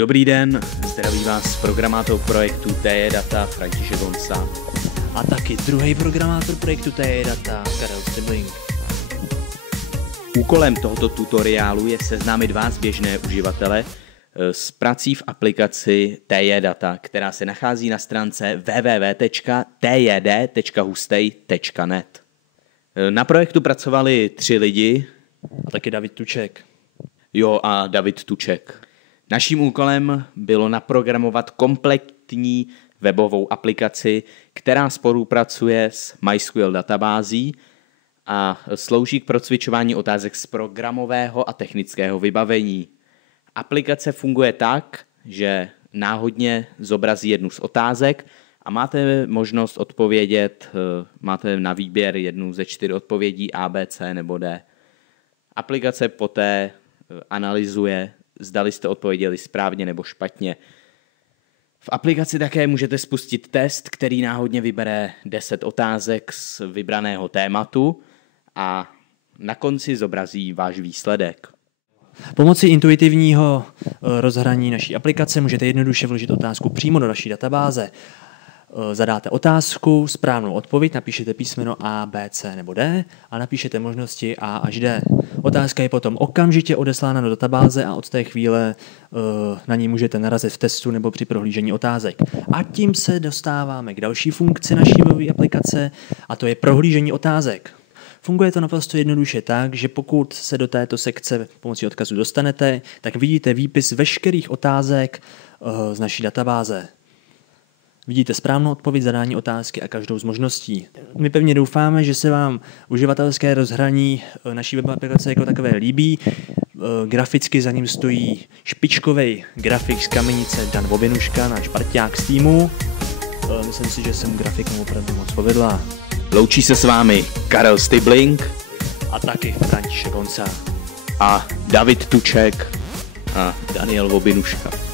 Dobrý den, zdraví vás programátor projektu TE Data František Honca. A taky druhý programátor projektu TE Data Karel Stibling. Úkolem tohoto tutoriálu je seznámit vás běžné uživatele s prací v aplikaci TE Data, která se nachází na stránce www.tjd.hustej.net. Na projektu pracovali 3 lidi. A taky David Tuček. A David Tuček. Naším úkolem bylo naprogramovat kompletní webovou aplikaci, která spolupracuje s MySQL databází a slouží k procvičování otázek z programového a technického vybavení. Aplikace funguje tak, že náhodně zobrazí jednu z otázek a máte možnost odpovědět, máte na výběr jednu ze 4 odpovědí A, B, C nebo D. Aplikace poté analyzuje, zdali jste odpověděli správně nebo špatně. V aplikaci také můžete spustit test, který náhodně vybere 10 otázek z vybraného tématu a na konci zobrazí váš výsledek. Pomocí intuitivního rozhraní naší aplikace můžete jednoduše vložit otázku přímo do naší databáze. Zadáte otázku, správnou odpověď, napíšete písmeno A, B, C nebo D a napíšete možnosti A až D. Otázka je potom okamžitě odeslána do databáze a od té chvíle na ní můžete narazit v testu nebo při prohlížení otázek. A tím se dostáváme k další funkci naší webové aplikace a to je prohlížení otázek. Funguje to naprosto jednoduše tak, že pokud se do této sekce pomocí odkazu dostanete, tak vidíte výpis veškerých otázek z naší databáze. Vidíte správnou odpověď, zadání otázky a každou z možností. My pevně doufáme, že se vám uživatelské rozhraní naší webové aplikace jako takové líbí. Graficky za ním stojí špičkový grafik z Kamenice Dan Vobinuška, náš parťák z týmu. Myslím si, že se mu grafikom opravdu moc povedla. Loučí se s vámi Karel Stibling a taky František Honca a David Tuček a Daniel Vobinuška.